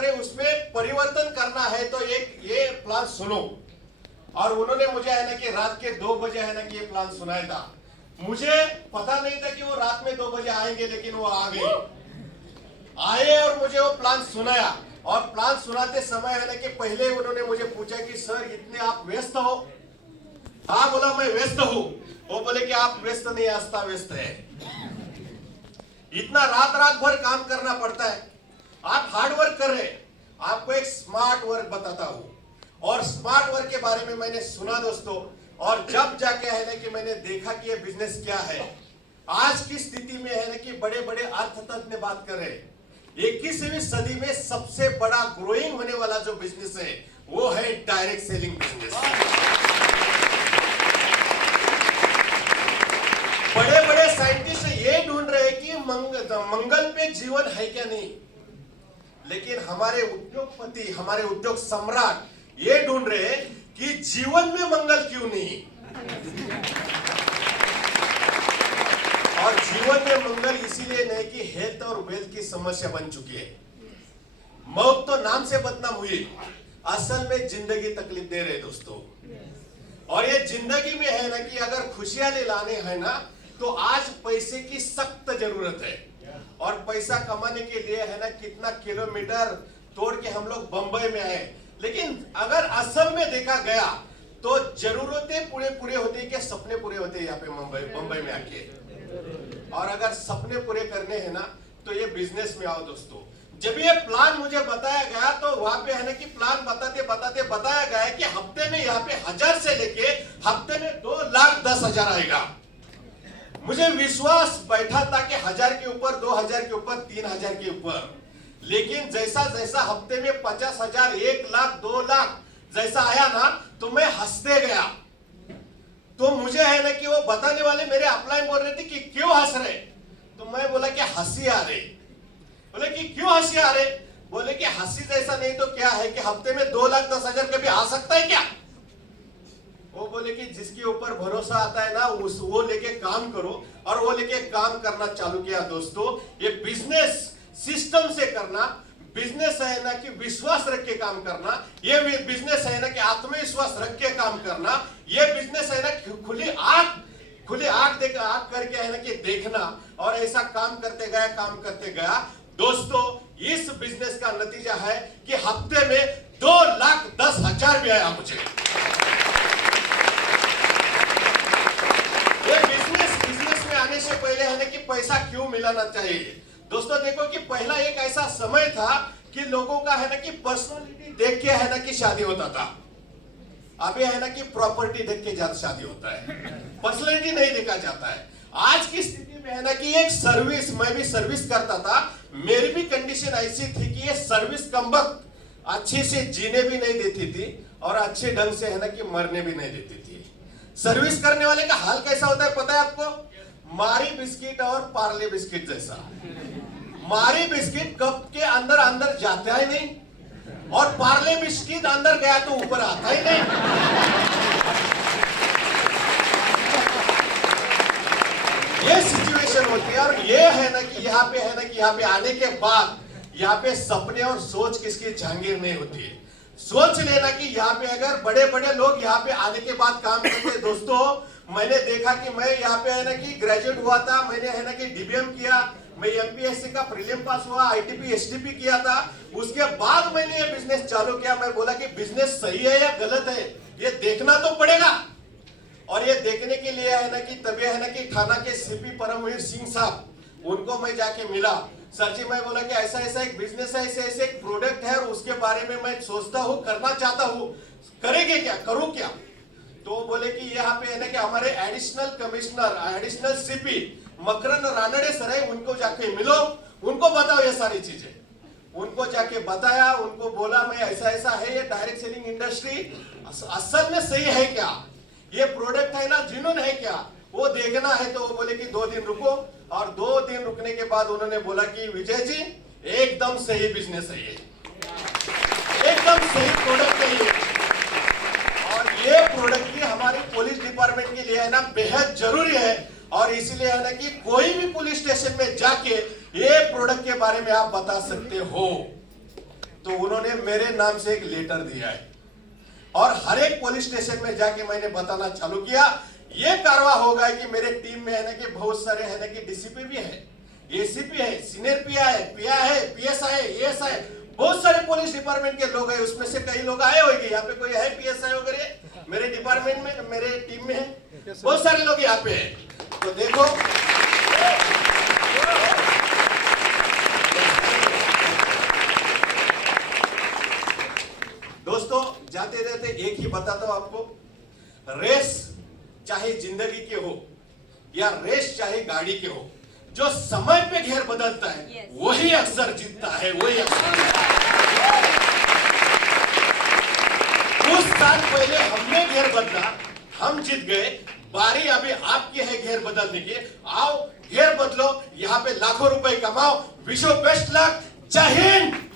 करें, उसमें परिवर्तन करना है तो एक ये प्लान सुनो। और उन्होंने मुझे है ना कि रात के 2 बजे है ना कि ये प्लान सुनाया था। मुझे पता नहीं था कि वो रात में 2 बजे आएंगे, लेकिन वो आ गए, आए और मुझे वो प्लान सुनाया। और प्लान सुनाते समय है ना कि पहले उन्होंने मुझे पूछा कि सर इतने आप व्यस्त हो? हाँ बोला मैं व्यस्त हूँ। वो बोले कि आप व्यस्त नहीं, अस्ता व्यस्त है। इतना रात भर काम करना पड़ता है, आप हार्ड वर्क कर रहे हैं। आपको एक स्मार्ट वर्क बताता हूँ, और स्मार्ट वर्क के बारे में मैंने सुना दोस्तों। और जब जाके है ना कि मैंने देखा कि ये बिजनेस क्या है, आज की स्थिति में है ना कि बड़े बड़े अर्थतज्ञ बात कर रहे हैं, 21वीं सदी में सबसे बड़ा ग्रोइंग होने वाला जो बिजनेस है वो है डायरेक्ट सेलिंग बिजनेस। बड़े बड़े साइंटिस्ट ये ढूंढ रहे हैं कि मंगल पे जीवन है क्या नहीं, लेकिन हमारे उद्योगपति, हमारे उद्योग सम्राट ये ढूंढ रहे हैं कि जीवन में मंगल क्यों नहीं। और जीवन में मंगल इसीलिए नहीं कि हेल्थ और वेल्थ की समस्या बन चुकी है। मौत तो नाम से बदनाम हुई, असल में जिंदगी तकलीफ दे रहे दोस्तों। और ये जिंदगी में है ना कि अगर खुशियां लाने हैं ना, तो आज पैसे की सख्त जरूरत है। और पैसा कमाने के लिए है ना कितना किलोमीटर तोड़ के हम लोग बंबई में आए, लेकिन अगर असल में देखा गया तो जरूरतें पूरे होते हैं कि सपने पूरे होते हैं यहाँ पे बंबई में आके। और अगर सपने पूरे करने हैं ना तो ये बिजनेस में आओ दोस्तों। जब ये प्लान मुझे बताया गया तो वहां पे है ना कि प्लान बताते बताते बताया गया है कि हफ्ते में यहाँ पे 1000 से लेके हफ्ते में 2,10,000 आएगा। मुझे विश्वास बैठा था कि 1000 के ऊपर, 2000 के ऊपर, 3000 के ऊपर, लेकिन जैसा जैसा हफ्ते में 50,000, 1 लाख, 2 लाख जैसा आया ना तो मैं हंसते गया। तो मुझे है ना कि वो बताने वाले मेरे अपलाइन बोल रहे थे कि क्यों हंस रहे, तो मैं बोला कि हंसी आ रही। बोले कि क्यों हंसी आ रहे, बोले कि हंसी जैसा नहीं तो क्या है कि हफ्ते में 2,10,000 कभी आ सकता है क्या। वो बोले कि जिसके ऊपर भरोसा आता है ना वो लेके काम करो। और वो लेके काम करना चालू किया दोस्तों। ये बिजनेस सिस्टम से करना, बिजनेस है ना कि विश्वास रख के काम करना, ये बिजनेस है ना कि आत्मविश्वास रख के काम करना, ये बिजनेस है ना खुली आंख करके है ना कि देखना। और ऐसा काम करते गया दोस्तों। इस बिजनेस का नतीजा है कि हफ्ते में 2,10,000 भी आया मुझे। ये बिजनेस में आने से पहले है ना कि पैसा क्यों मिलाना चाहिए दोस्तों। देखो कि पहला एक ऐसा समय था कि लोगों का है ना कि पर्सनालिटी देख के है ना कि शादी होता था। अभी है ना कि प्रॉपर्टी देख के ज्यादा शादी होता है, पर्सनालिटी नहीं देखा जाता है। आज की स्थिति में है ना कि एक सर्विस, मैं भी सर्विस करता था, मेरी भी कंडीशन ऐसी थी कि ये सर्विस कमबख्त अच्छे से जीने भी नहीं देती थी और अच्छे ढंग से है ना कि मरने भी नहीं देती थी। सर्विस करने वाले का हाल कैसा होता है पता है आपको? मारी बिस्किट और पार्ले बिस्किट जैसा। मारी बिस्किट कप के अंदर जाता ही नहीं, और पार्ले बिस्किट अंदर गया तो ऊपर आता ही नहीं। ये सिचुएशन होती है। और ये है ना कि यहाँ पे आने के बाद यहाँ पे सपने और सोच किसकी जहांगीर नहीं होती है। सोच लेना कि यहाँ पे अगर बड़े बड़े लोग यहाँ पे आने के बाद काम करते दोस्तों। मैंने देखा कि मैं यहाँ पे है ना कि ग्रेजुएट हुआ था, मैंने है ना कि डीबीएम किया, मैं एमपीएससी का प्रीलिम पास हुआ, आईटीपी एसटीपी किया था। उसके बाद मैंने ये बिजनेस चालू किया। मैं बोला कि बिजनेस सही है या गलत है ये देखना तो पड़ेगा। और ये देखने के लिए है ना कि तभी है ना कि थाना के सीपी परमवीर सिंह साहब, उनको मैं जाके मिला। सर जी मैं बोला कि ऐसा एक बिजनेस है, ऐसे एक प्रोडक्ट है और उसके बारे में मैं सोचता हूँ, करना चाहता हूँ, करेंगे क्या, करूँ क्या? तो बोले कि यहाँ पे है ना कि हमारे एडिशनल कमिश्नर, एडिशनल सीपी मकरंद रानड़े सर है, उनको जाके मिलो, उनको बताओ ये सारी चीजें। उनको जाके बताया, उनको बोला मैं ऐसा है ये डायरेक्ट सेलिंग इंडस्ट्री असल में सही है क्या, ये प्रोडक्ट है ना जिन्होंने है क्या, वो देखना है। तो वो बोले कि 2 दिन रुको। और 2 दिन रुकने के बाद उन्होंने बोला कि विजय जी एकदम सही बिजनेस है ये, एकदम सही प्रोडक्ट है ये, और ये प्रोडक्ट की हमारी पुलिस डिपार्टमेंट के लिए है ना बेहद जरूरी है। और इसीलिए है ना कि कोई भी पुलिस स्टेशन में जाके ये प्रोडक्ट के बारे में आप बता सकते हो। तो उन्होंने मेरे नाम से एक लेटर दिया है और हर एक पुलिस स्टेशन में जाके मैंने बताना चालू किया। ये कारवा होगा कि मेरे टीम में है ना कि बहुत सारे है ना कि डीसीपी भी है, एसीपी है, सीनियर पीआई है, पीआई है, पीएसआई है, एएसआई है, बहुत सारे पुलिस डिपार्टमेंट के लोग हैं। उसमें से कई लोग आए होंगे, यहाँ पे कोई है पीएसआई वगैरह मेरे डिपार्टमेंट में, मेरे टीम में है, बहुत सारे लोग यहाँ पे हैं। तो देखो दोस्तों, जाते जाते एक ही बताता हूं आपको, रेस चाहे जिंदगी के हो या रेस चाहे गाड़ी के हो, जो समय पे घेर बदलता है वही अक्सर जीतता है, वही अक्सर जीतता है। कुछ साल पहले हमने घेर बदला, हम जीत गए, बारी अभी आपकी है घेर बदलने की। आओ घेर बदलो, यहाँ पे लाखों रुपए कमाओ। Wish you best luck. जय हिंद।